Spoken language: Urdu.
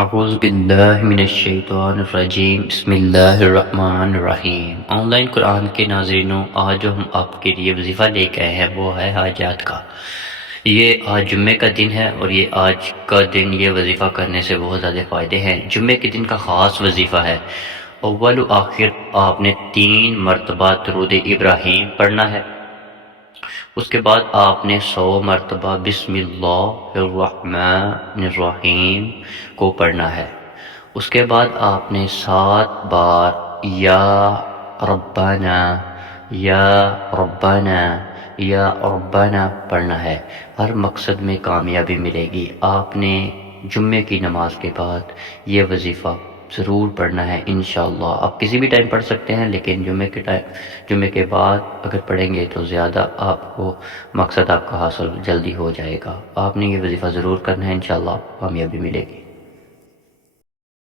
اعوذ باللہ من الشیطان الرجیم بسم اللہ الرحمن الرحیم۔ آن لائن قرآن کے ناظرینوں، آج جو ہم آپ کے لیے وظیفہ لے کے آئے ہیں وہ ہے حاجات کا۔ یہ آج جمعے کا دن ہے اور یہ آج کا دن یہ وظیفہ کرنے سے بہت زیادہ فائدے ہیں۔ جمعے کے دن کا خاص وظیفہ ہے۔ اول و آخر آپ نے 3 مرتبہ درود ابراہیم پڑھنا ہے۔ اس کے بعد آپ نے 100 مرتبہ بسم اللہ الرحمن الرحیم کو پڑھنا ہے۔ اس کے بعد آپ نے 7 بار یا ربنا یا ربنا یا ربنا پڑھنا ہے۔ ہر مقصد میں کامیابی ملے گی۔ آپ نے جمعے کی نماز کے بعد یہ وظیفہ ضرور پڑھنا ہے انشاءاللہ۔ آپ کسی بھی ٹائم پڑھ سکتے ہیں، لیکن جمعے کے بعد اگر پڑھیں گے تو زیادہ آپ کو مقصد آپ کا حاصل جلدی ہو جائے گا۔ آپ نے یہ وظیفہ ضرور کرنا ہے، انشاءاللہ کامیابی ملے گی۔